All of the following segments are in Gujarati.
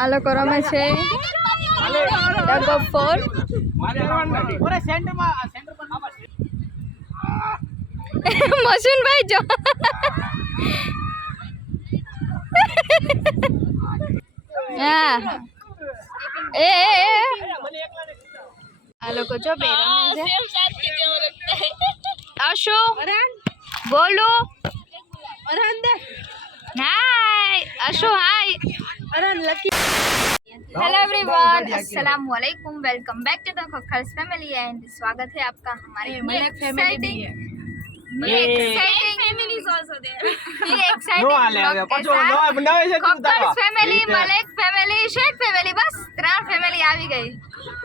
આ લોકો રમે છે ટગ ઓફ ફોર. મશીનભાઈ જો હા એ આ લોકો જો બે રમે છે. આશુ બોલો hi Ashu hi. Hello everyone, अस्सलाम वालेकुम, welcome back to the Khakhars family and स्वागत है आपका हमारे Malak family Malak family Sheikh family बस 3 फैमिली આવી ગઈ.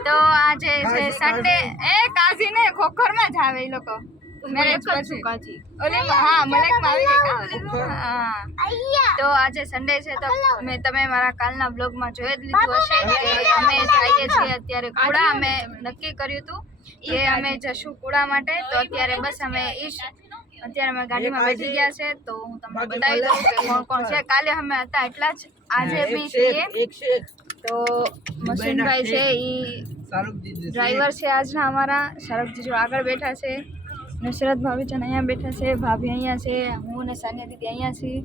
તો આજે છે સન્ડે. એ કાજી ને ખોખર માં જ આવે એ લોકો. તો આજે સન્ડે છે તો તમે મારા કાલના બ્લોગમાં જોઈ જ લીધું હશે કે અમે જઈએ છીએ અત્યારે કુડા. અમે નક્કી કર્યું હતું કે અમે જશું કુડા માટે. તો અત્યારે બસ અમે અત્યારે અમે ગાડીમાં બેસી ગયા છે. તો હું તમને બતાવી દઉં કે કોણ કોણ છે. કાલે અમે હતા એટલા જ, આજે બી છીએ. તો મશીનભાઈ છે એ ડ્રાઈવર છે આજના અમારા. શાહરુખજી આગળ બેઠા છે, નુસરત ભાભીજાન અહીંયા બેઠા છે, ભાભી અહીંયા છે, હું અને સાનિયા દીદી અહીંયા છીએ,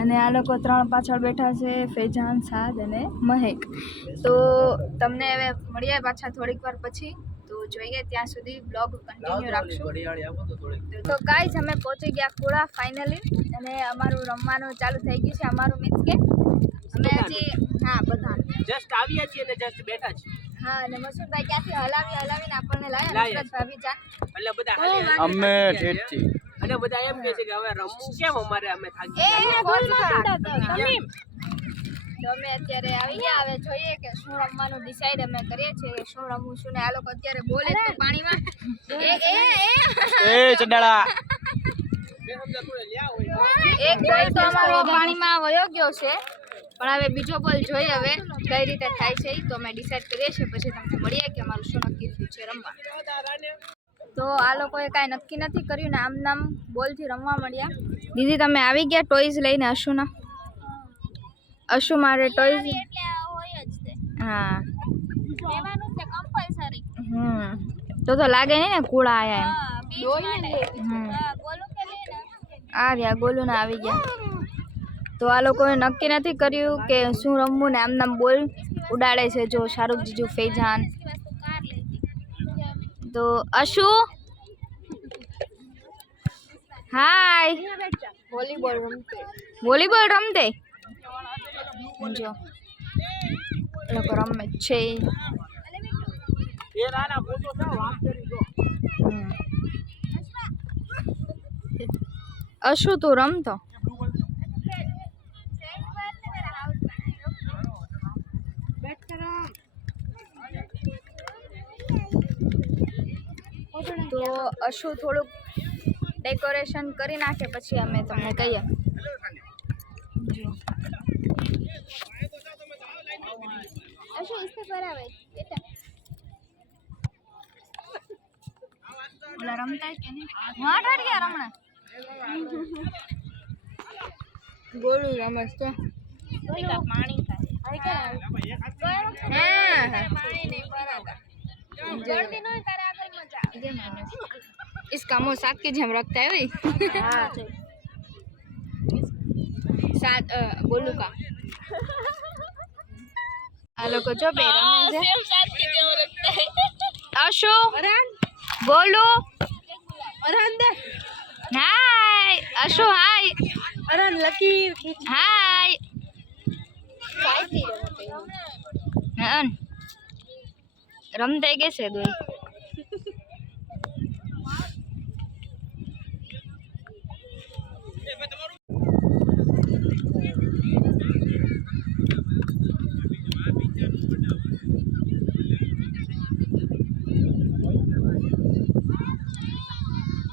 અને આ લોકો 3 પાછળ બેઠા છે, ફૈજાન, સાદ અને મહેક. તો તમને હવે મળીએ પાછા થોડીક વાર પછી. તો જોઈએ ત્યાં સુધી બ્લોગ કન્ટિન્યુ રાખશું. તો ગાઈઝ અમે પહોંચી ગયા કુડા ફાઇનલી, અને અમારું રમવાનું ચાલુ થઈ ગયું છે. અમારું મીન્સ કે અમે હજી હા બધા જસ્ટ આવ્યા છીએ અને જસ્ટ બેઠા છીએ. હા, અને મસૂદભાઈ ક્યાંથી હલાવીને આપણને લાયા નુસરત ભાભીજાન. એટલે બધા અમે ઠેઠથી અને બધા એમ કહે છે કે હવે રમવું કેમ અમારે, અમે થાકી તો અમે અત્યારે આવી ગયા. હવે જોઈએ કે શું રમવાનું ડિસાઈડ અમે કરીએ છીએ, શું રમવું શું ને. આ લોકો અત્યારે બોલે તો પાણીમાં એ ચડાળા એક બોલ તો અમારો પાણીમાં વયો ગયો છે, પણ હવે બીજો બોલ જોઈએ હવે કઈ રીતે થાય છે. તો અમે ડિસાઈડ કરીએ છીએ, પછી તમને મળીએ કે અમારું શું નક્કી થયું છે રમવા. તો આ લોકોએ કાંઈ નક્કી નથી કર્યું ને આમ નામ બોલથી રમવા મળ્યા. દીદી તમે આવી ગયા ટોયઝ લઈને અશુના? અશુ મારે ટોયઝ હા તો લાગે નહીં ને કુડા આયા એમ. આ રહ્યા ગોલુના આવી ગયા. તો આ લોકોએ નક્કી નથી કર્યું કે શું રમવું ને આમ નામ બોલ ઉડાડે છે. જો શાહરુખ જીજુ, ફૈજાન. તો અશુ હાય. વોલીબોલ રમતે જો લોકો રમે છે. અશુ તું રમતો? તો અશુ થોડુંક ડેકોરેશન કરી નાખે પછી અમે તમને કહીએ. અશુ इससे बराबर बेटा ઓલા રમતા કે નહીં? હા ઠાડ ગયા રમણા. ગોળું રમસ તો પાણી इसका मुंह साथ के जेम रखता है भाई. साथ बोलू का आ लोग जो बे रमे છે. आशु बोलो हाय. आशु हाय. हाय. રમતા કે છે દોઈ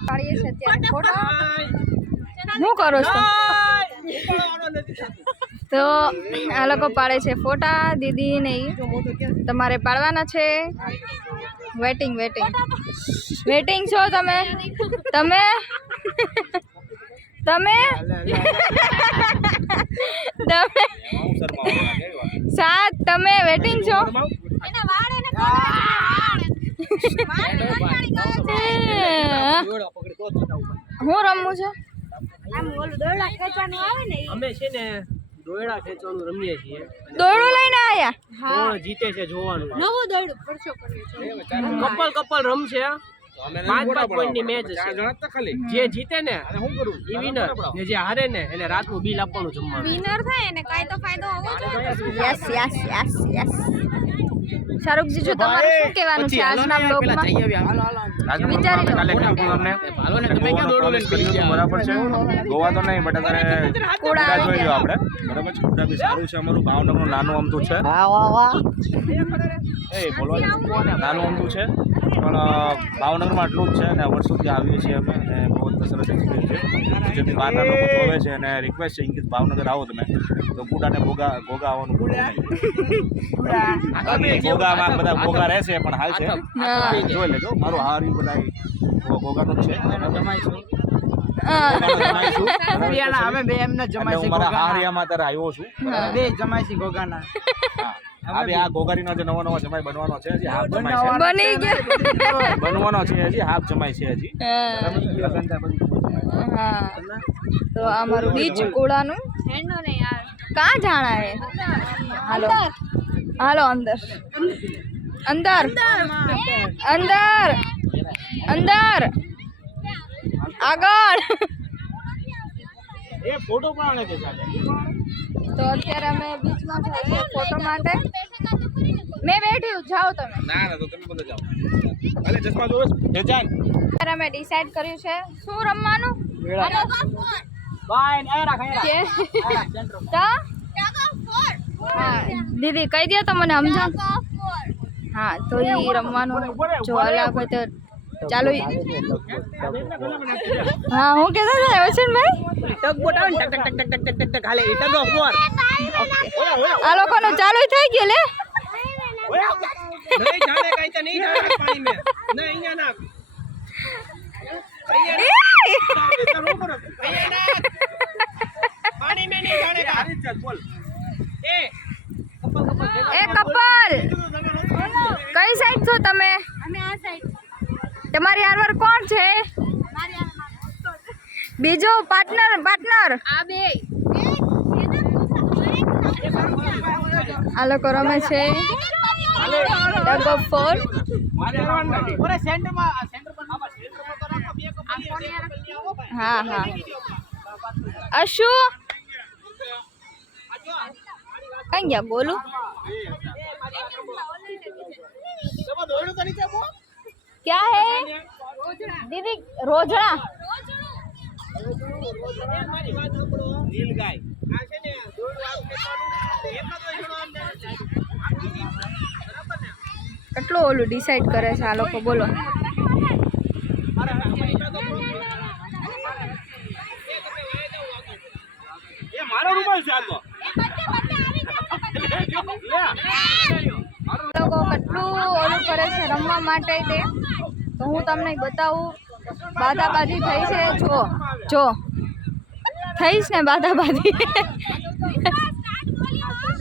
પાડીએ છે અત્યારે ફોટો. શું કરો છો? તો આ લોકો પાડે છે ફોટા દીદી ને. તમારે પાડવાના છે. વેટિંગ છો તમે તમે તમે તમે 7 તમે વેટિંગ છો હું રમવું છે અમે છે ને દોયડા ખેંચવાનું રમીએ છીએ દોરડું લઈને આયા કોણ જીતે છે જોવાનું કપલ રમશે 5-5 પોઈન્ટની મેચ છે જે જીતે ને એ વિનર ને જે હારે ને એને રાતનું બિલ આપવાનું જમવાનું વિનર થાય ને કાઈ તો ફાયદો હોવો જોઈએ યસ યસ યસ યસ શાહરુખજી જો તમારું શું કહેવાનું છે આજના બ્લોગમાં વિચારી લો બરાબર છે ગોવા તો નહીં બટ અત્યારે કોડા જોઈ લો આપણે બરાબર છે કુડા બી સારું છે અમારું ભાવનગરનું નાનું અમથું છે એ બોલો નાનું અમથું છે પણ ભાવનગરમાં આટલું જ છે અને વર્ષોથી આવીએ છીએ અમે અને બહુ જ સરસ એક્સપિરિયન્સ છે જેથી બહારના લોકો જોવે છે અને રિક્વેસ્ટ છે કે ભાવનગર આવો તમે તો કુડાને ઘોઘા આવવાનું ભૂલો નહીં ઘોઘામાં બધા ઘોઘા રહેશે પણ હાલ છે જોઈ લેજો મારું હારી બધા ઘોઘાનું જ છે અમે બે એમને જમાઈ છે મારા હારિયામાં અત્યારે આવ્યો છું બે જમાઈ છે ગોગાના આ ઘોઘારીનો જે નવો જમાઈ બનવાનો છે હજી હાફ જમાઈ છે બની ગયા બનવાનો છે હજી હાફ જમાઈ છે હજી હા તો અમારું બીચ કોડાનું કहाँ जाना है हेलो हेलो अंदर अंदर अंदर अंदर આગળ એ ફોટો પણ નથી ચાલે તો અત્યારે અમે બીચમાં જઈએ ફોટો માટે મેં બેઠી હું જાઓ તમે ના તો તમે બધા જાઓ અરે ચશ્મા જોવે છે જાન અત્યારે અમે ડિસાઈડ કર્યું છે શું રમવાનું બાય એ રાખ કે તો હા દીદી કહી દો તો મને સમજો હા તો એ રમવાનું જો અલગ હોય તો ચાલો હા હું કહેતા હતા વસંતભાઈ ટગ બોટ આવે ને ટક ટક ટક ટક ટક ટક ટક હાલે એ ટગ ઓફ વોર આ લોકોનું ચાલુ થઈ ગયું લે નહીં જાણે કાઈ તો નહીં જાણે પાણી મે ના અહીંયા ના પાણી મે નહીં જાણે કા બોલ એ એ કપલ કઈ સાઈડ છો તમે તમારી હારવાર કોણ છે બીજો પાર્ટનર આ લોકો રમે છે ટગ ઓફ વોર હા હા અશુ કઈ ગયા બોલું क्या है दीदी रोजड़ा રીલ ગાય આ છે ને દોડું આપ ખેંચવાનું એક જ બરાબર ને કેટલું ઓલું ડિસાઈડ કરે છે આ લોકો બોલો એ મારો રૂમાલ છે આ તો લોકો કેટલું ઓલું કરે છે રમવા માટે તે તો હું તમને બતાવું બાધાબાધી થઈ છે જો થઈશ ને બાધાબાધી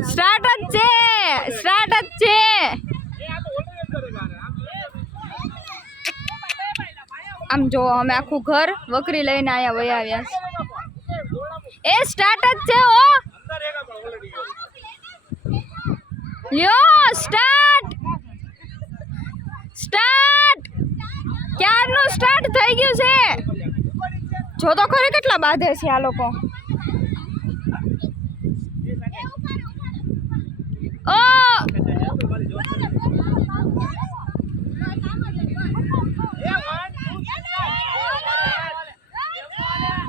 સ્ટાર્ટ જ છે આમ જો અમે આખું ઘર વકરી લઈને વયા આવ્યા છે એ સ્ટાર્ટ જ છે હો લ્યો સ્ટાર્ટ ક્યારનું સ્ટાર્ટ થઈ ગયું છે જો તો ખરે કેટલા બાંધે છે આ લોકો ઓ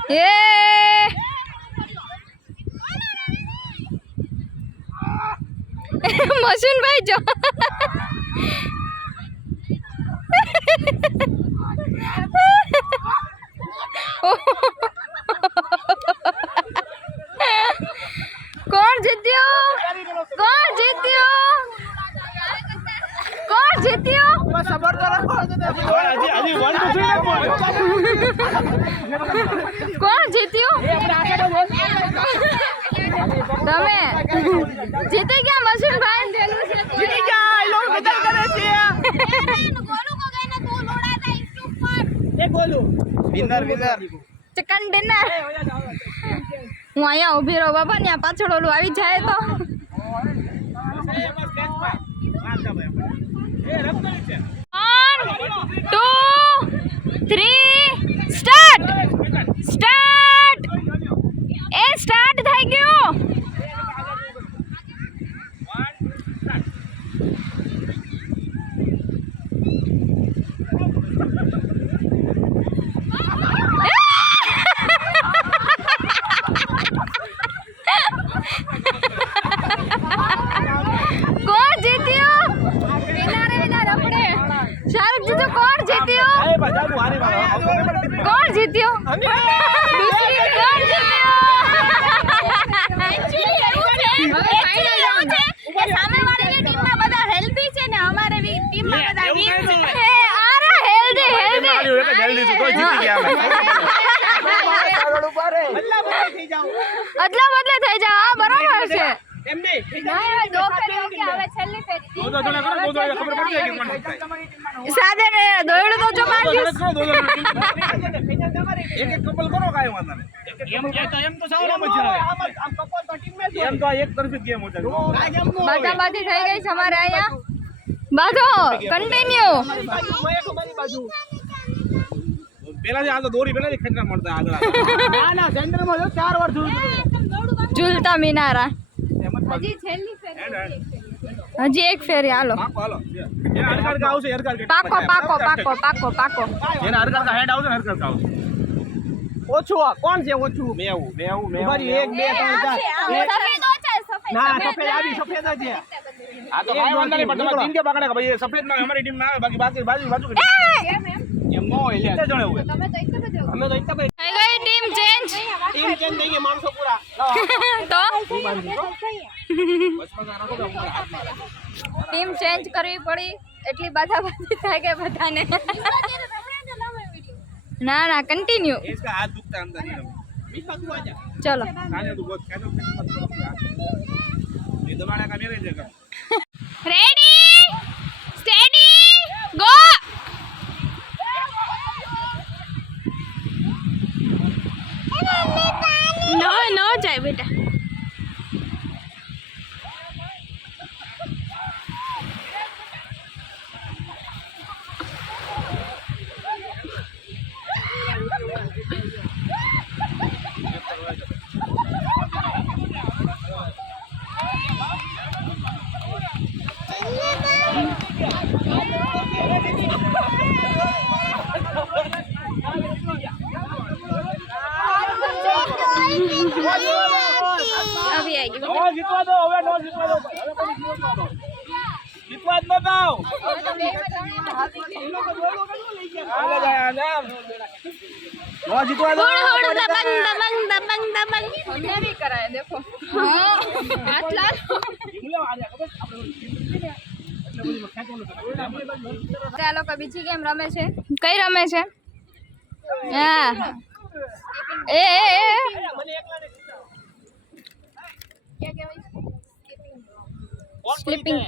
એ મશીન ભાઈ જો કોણ જીત્યો સબર તો રાખો હજી 1 2 3 કોણ જીત્યું તમે જીતી ગયા મશીન ભાઈ ચિકન ડિનર. હું અહીંયા ઊભી રહું બાબા, ત્યાં પાછળ ઓલું આવી જાય તો. 1 2 3 સ્ટાર્ટ. એ સ્ટાર્ટ થઈ ગયું. કોણ જીત્યું? વિનર આપણે શાહરુખ જીત્યું. કોણ જીત્યું? કોણ જીત્યું? દૂસરી કોણ જીત્યું? સામેવાળાની ટીમમાં બધા હેલ્ધી છે ને અમારી ટીમમાં બધા વીક છે. અરે હેલ્ધી અદલા બદલે થઈ જાવ. હા બરાબર છે. સાદે ને દોયડું તો જો માંગીશ. બાધાબાધી થઈ ગઈ છે અમારે અહીંયા. બાધો કન્ટિન્યુ. ઝૂલતા મિનારા. હજી એક ફેરી હાલો. પાકો. ઓછું કોણ છે? ઓછું મેવું. ઉભારી 1 2 3 4 ના સફેદ આવી. સફેદ જ છે. આ તો કાઈ વાંધો નહીં, પણ તમારી ટીમ કે પકડે કે ભાઈ સફેદ માં અમારી ટીમ ના આવે, બાકી બાજુ એમ નો હોય. લે જણે હોય. અમે તો એક જ થઈ ગઈ ટીમ ચેન્જ. ટીમ ચેન્જ થઈ ગઈ. માણસો પૂરા તો ટીમ ચેન્જ કરવી પડી. એટલી બાધાબાધી થઈ ગઈ બધાને. ના કન્ટિન્યુ. इसका हाथ दुखता अंदर ही ચલો खाने तो बहुत खाने ये दबाने का मेरे जगह રેડી સ્ટેડી ગો. નો જાય બેટા. अभी आएगी नो जीतवा दो. હવે નો જીતવા દો. જીતવા જ ન દો. આલે ગયા નામ. નો જીતવા દો. दबंग हमने भी कराया देखो. हाथ लाल. આ લોકો બીજી ગેમ રમે છે. કઈ રમે છે? હા એ સ્લીપિંગ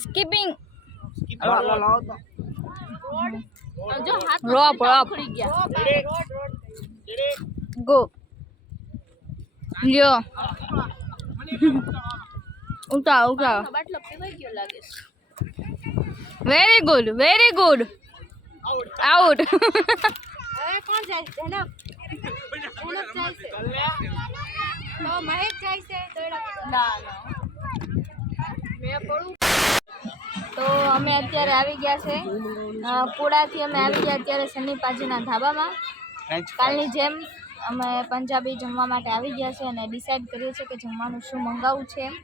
સ્કીપિંગ રોપ ગો લ્યો ઉઠાવ વેરી ગુડ આઉટ. કોણ જાય? તો અમે અત્યારે આવી ગયા છે પુડાથી. અમે આવી ગયા અત્યારે સન્ની પાજીના ધાબામાં. કાલની જેમ અમે પંજાબી જમવા માટે આવી ગયા છે અને ડિસાઈડ કર્યું છે કે જમવાનું શું મંગાવવું છે એમ.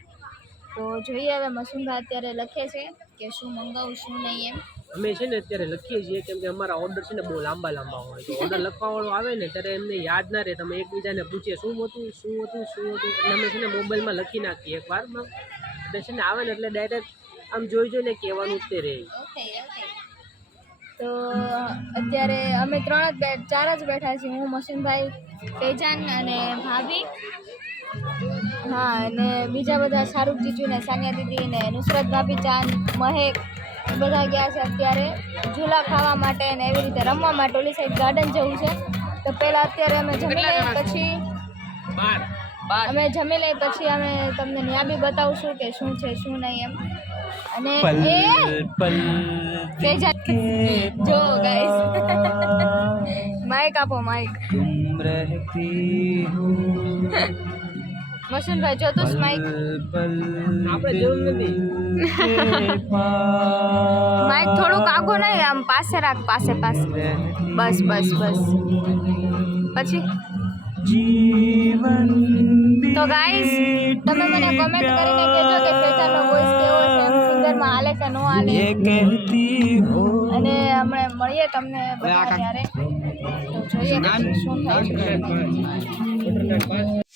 તો જોઈએ હવે મસુમભાઈ અત્યારે લખે છે કે શું મંગાવવું શું નહીં એમ. અમે છે ને અત્યારે લખીએ છીએ કેમ કે અમારા ઓર્ડર છે ને બહુ લાંબા હોય. તો ઓર્ડર લખવાવાળો આવે ને ત્યારે એમને યાદ ના રહે. તમે એકબીજાને પૂછીએ શું હતું એટલે અમે છે ને મોબાઈલમાં લખી નાખીએ એકવારમાં. એટલે છે ને આવે ને એટલે ડાયરેક્ટ આમ જોઈને કહેવાનું જ તે રહે. તો અત્યારે અમે 4 જ બેઠા છીએ. હું મસીનભાઈ, તેજાન અને ભાભી. હા અને બીજા બધા શાહરુખ જીજુ ને સાનિયા દીદી ને નુસરત ભાભી, ચાંદ, મહેક બધા ગયા છે અત્યારે ઝૂલા ખાવા માટે અને એવી રીતે રમવા માટે. ઓલી સાઈડ ગાર્ડન જેવું છે. તો પહેલાં અત્યારે અમે જમી લઈએ પછી અમે જમી લઈએ પછી અમે તમને ત્યાં બી બતાવશું કે શું છે શું નહીં એમ. અને એ જો ગાઈસ માઇક આપો માઇક. મસુનભાઈ જો તું માઇક આપણે જરૂર નથી. માઇક થોડુંક આગું નહીં આમ પાસે રાખ પાસે બસ બસ પછી તો ગાઈસ તમે મને કોમેન્ટ કરીને કહેજો કે ફેટાનો વોઇસ કેવો છે એમ સિંગરમાં હાલે કે ન હાલે. અને અમે મળીએ તમને બધા ત્યારે તો જોઈએ પછી શું થાય છે.